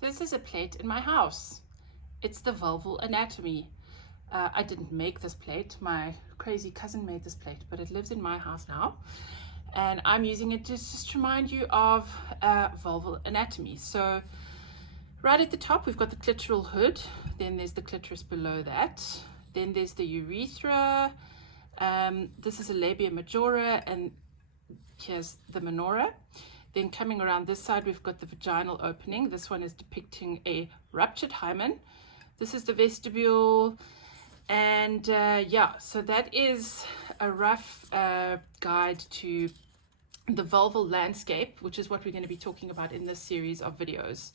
This is a plate in my house. It's the vulval anatomy. I didn't make this plate. My crazy cousin made this plate, but it lives in my house now. And I'm using it to just remind you of vulval anatomy. So right at the top, we've got the clitoral hood. Then there's the clitoris below that. Then there's the urethra. This is a labia majora, and here's the minora. Then coming around this side, we've got the vaginal opening. This one is depicting a ruptured hymen. This is the vestibule. And yeah, so that is a rough guide to the vulval landscape, which is what we're going to be talking about in this series of videos.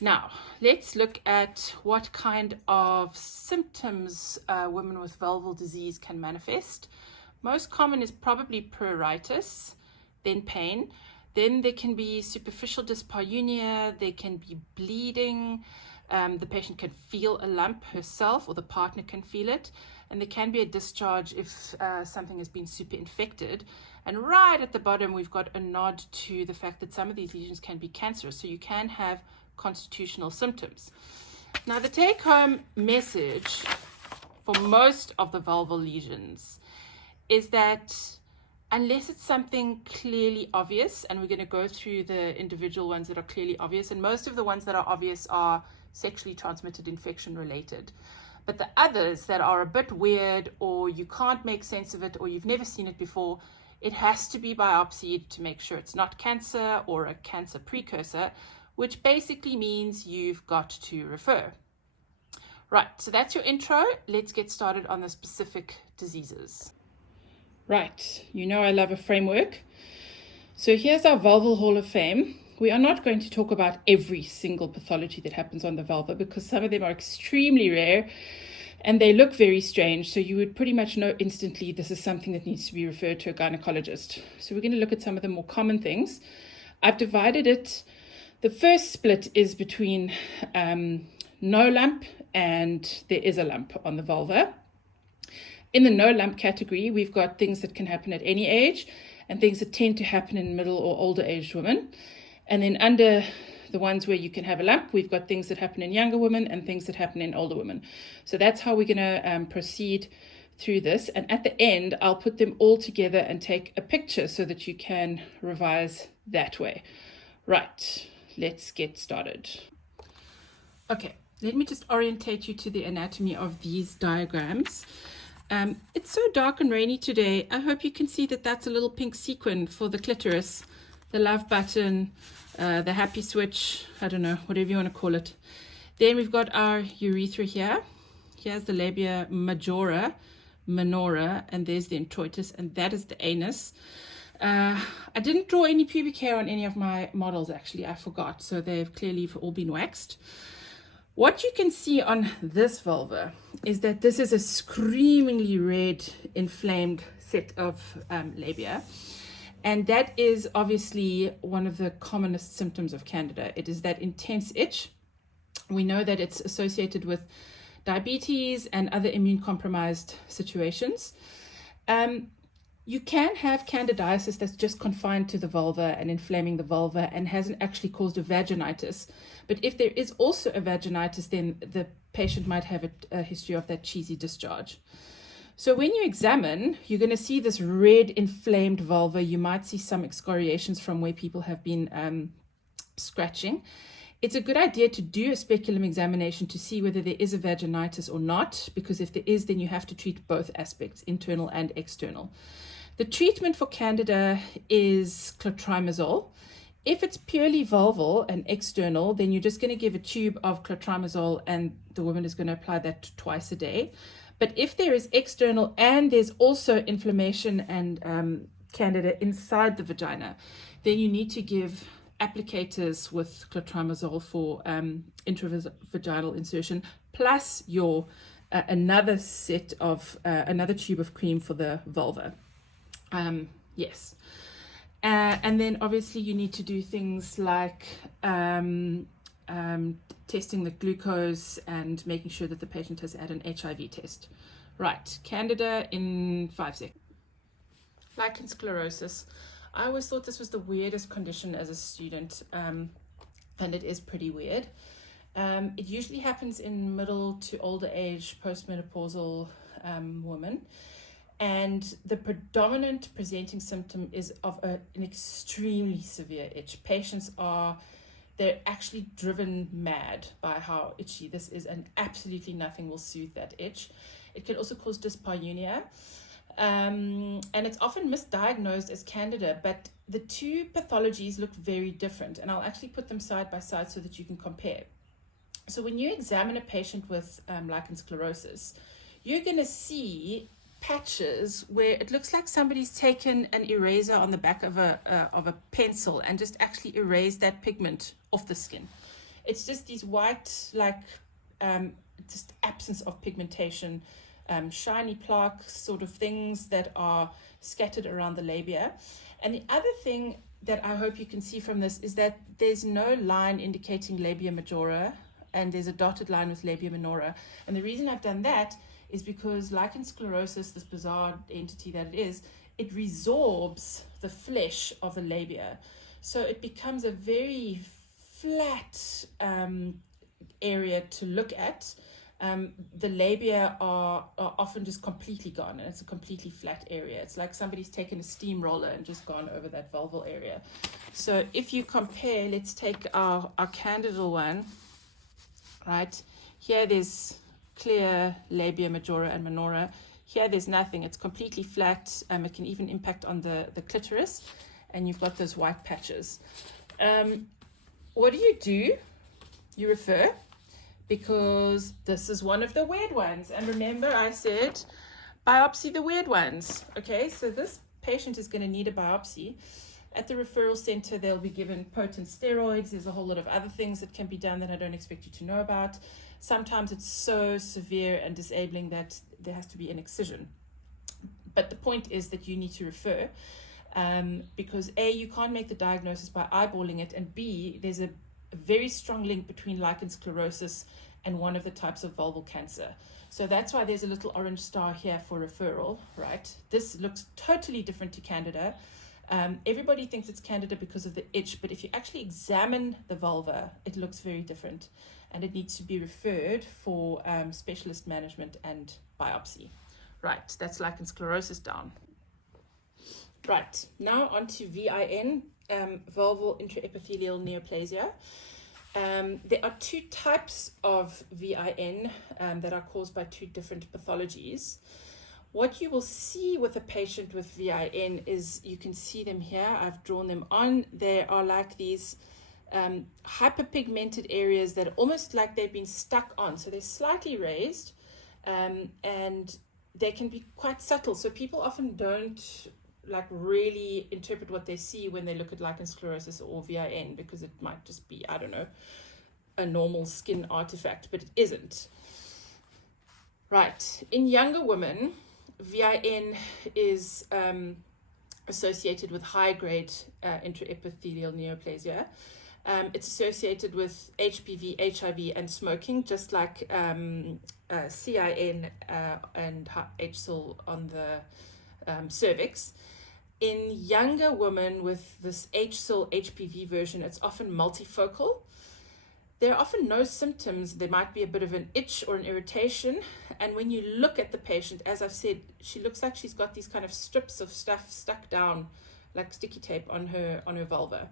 Now, let's look at what kind of symptoms women with vulval disease can manifest. Most common is probably pruritus, then pain. Then there can be superficial dyspareunia, there can be bleeding, the patient can feel a lump herself or the partner can feel it, and there can be a discharge if something has been super infected. And right at the bottom, we've got a nod to the fact that some of these lesions can be cancerous, so you can have constitutional symptoms. Now, the take-home message for most of the vulval lesions is that unless it's something clearly obvious, and we're going to go through the individual ones that are clearly obvious, and most of the ones that are obvious are sexually transmitted infection related. But the others that are a bit weird, or you can't make sense of it, or you've never seen it before, it has to be biopsied to make sure it's not cancer or a cancer precursor, which basically means you've got to refer. Right, so that's your intro. Let's get started on the specific diseases. Right, you know I love a framework. So here's our Vulval Hall of Fame. We are not going to talk about every single pathology that happens on the vulva because some of them are extremely rare and they look very strange. So you would pretty much know instantly this is something that needs to be referred to a gynecologist. So we're going to look at some of the more common things. I've divided it. The first split is between no lump and there is a lump on the vulva. In the no lump category, we've got things that can happen at any age and things that tend to happen in middle or older aged women. And then under the ones where you can have a lump, we've got things that happen in younger women and things that happen in older women. So that's how we're going to proceed through this. And at the end, I'll put them all together and take a picture so that you can revise that way. Right, let's get started. Okay, let me just orientate you to the anatomy of these diagrams. It's so dark and rainy today. I hope you can see that that's a little pink sequin for the clitoris, the love button, the happy switch, I don't know, whatever you want to call it. Then we've got our urethra here. Here's the labia majora, minora, and there's the introitus, and that is the anus. I didn't draw any pubic hair on any of my models, actually. I forgot, so they've clearly all been waxed. What you can see on this vulva is that this is a screamingly red, inflamed set of labia. And that is obviously one of the commonest symptoms of Candida. It is that intense itch. We know that it's associated with diabetes and other immune-compromised situations. You can have candidiasis that's just confined to the vulva and inflaming the vulva and hasn't actually caused a vaginitis. But if there is also a vaginitis, then the patient might have a history of that cheesy discharge. So when you examine, you're going to see this red inflamed vulva. You might see some excoriations from where people have been scratching. It's a good idea to do a speculum examination to see whether there is a vaginitis or not, because if there is, then you have to treat both aspects, internal and external. The treatment for Candida is clotrimazole. If it's purely vulval and external, then you're just going to give a tube of clotrimazole and the woman is going to apply that twice a day. But if there is external and there's also inflammation and Candida inside the vagina, then you need to give applicators with clotrimazole for intravaginal insertion, plus your another set of another tube of cream for the vulva. Yes. And then obviously you need to do things like testing the glucose and making sure that the patient has had an HIV test. Right, Candida in 5 seconds. Lichen sclerosis. I always thought this was the weirdest condition as a student. and it is pretty weird. It usually happens in middle to older age postmenopausal women, and the predominant presenting symptom is of an extremely severe itch. Patients they're actually driven mad by how itchy this is, and absolutely nothing will soothe that itch. It can also cause dyspareunia, and it's often misdiagnosed as candida, but the two pathologies look very different, and I'll actually put them side by side so that you can compare. So when you examine a patient with lichen sclerosis, you're going to see patches where it looks like somebody's taken an eraser on the back of a pencil and just actually erased that pigment off the skin. It's just these white, just absence of pigmentation, shiny plaques, sort of things that are scattered around the labia. And the other thing that I hope you can see from this is that there's no line indicating labia majora, and there's a dotted line with labia minora. And the reason I've done that is because lichen sclerosis, this bizarre entity that it is, it resorbs the flesh of the labia. So it becomes a very flat area to look at. The labia are often just completely gone, and it's a completely flat area. It's like somebody's taken a steamroller and just gone over that vulval area. So if you compare, let's take our candida one, right? Here there's clear labia majora and minora. Here there's nothing. It's completely flat. It can even impact on the clitoris, and you've got those white patches. What do? You refer, because this is one of the weird ones. And remember, I said biopsy the weird ones. Okay, so this patient is going to need a biopsy. At the referral center, they'll be given potent steroids. There's a whole lot of other things that can be done that I don't expect you to know about. Sometimes it's so severe and disabling that there has to be an excision. But the point is that you need to refer, because A, you can't make the diagnosis by eyeballing it, and B, there's a very strong link between lichen sclerosis and one of the types of vulval cancer. So that's why there's a little orange star here for referral, right? This looks totally different to candida. Everybody thinks it's candida because of the itch, but if you actually examine the vulva, it looks very different, and it needs to be referred for specialist management and biopsy. Right, that's lichen sclerosis down. Right, now on to VIN, vulval intraepithelial neoplasia. There are two types of VIN that are caused by two different pathologies. What you will see with a patient with VIN is, you can see them here, I've drawn them on. They are like these hyperpigmented areas that are almost like they've been stuck on. So they're slightly raised, and they can be quite subtle. So people often don't really interpret what they see when they look at lichen sclerosis or VIN, because it might just be, I don't know, a normal skin artifact, but it isn't. Right, in younger women, VIN is associated with high-grade intraepithelial neoplasia. It's associated with HPV, HIV, and smoking, just like CIN and HSIL on the cervix. In younger women with this HSIL HPV version, it's often multifocal. There are often no symptoms. There might be a bit of an itch or an irritation. And when you look at the patient, as I've said, she looks like she's got these kind of strips of stuff stuck down like sticky tape on her vulva.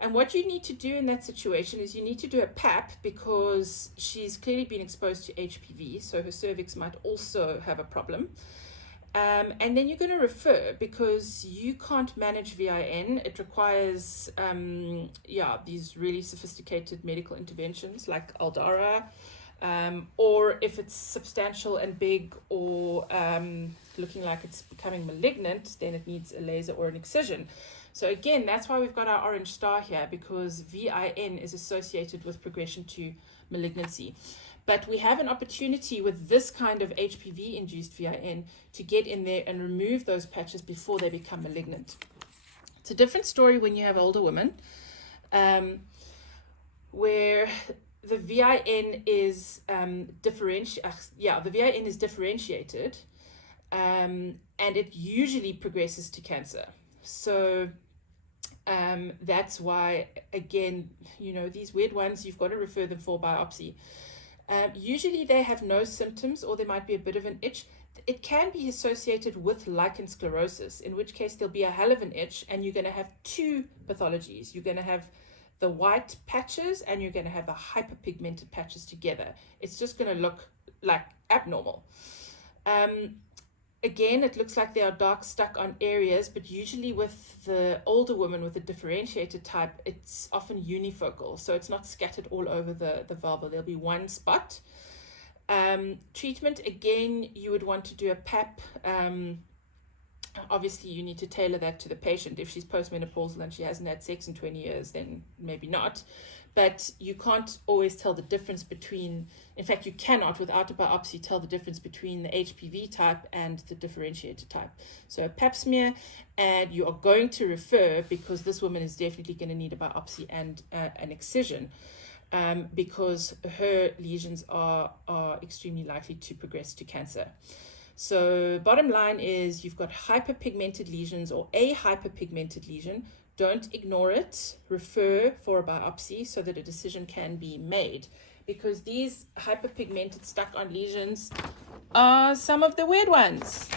And what you need to do in that situation is you need to do a PAP, because she's clearly been exposed to HPV, so her cervix might also have a problem. And then you're going to refer, because you can't manage VIN. It requires these really sophisticated medical interventions like Aldara, or if it's substantial and big, or looking like it's becoming malignant, then it needs a laser or an excision. So again, that's why we've got our orange star here, because VIN is associated with progression to malignancy. But we have an opportunity with this kind of HPV-induced VIN to get in there and remove those patches before they become malignant. It's a different story when you have older women, where the VIN is differentiated, and it usually progresses to cancer. So That's why, again, you know, these weird ones, you've got to refer them for biopsy. Usually they have no symptoms, or there might be a bit of an itch. It can be associated with lichen sclerosis, in which case there'll be a hell of an itch, and you're going to have two pathologies. You're going to have the white patches and you're going to have the hyperpigmented patches together. It's just going to look like abnormal. Again, it looks like there are dark stuck on areas, but usually with the older woman with the differentiated type, it's often unifocal, so it's not scattered all over the vulva. There'll be one spot. Treatment, again, you would want to do a PAP. Obviously, you need to tailor that to the patient. If she's postmenopausal and she hasn't had sex in 20 years, then maybe not. But you can't always tell the difference between, in fact, you cannot, without a biopsy, tell the difference between the HPV type and the differentiated type. So a pap smear, and you are going to refer, because this woman is definitely going to need a biopsy and an excision, because her lesions are extremely likely to progress to cancer. So bottom line is, you've got hyperpigmented lesions or a hyperpigmented lesion. Don't ignore it. Refer for a biopsy so that a decision can be made, because these hyperpigmented stuck-on lesions are some of the weird ones.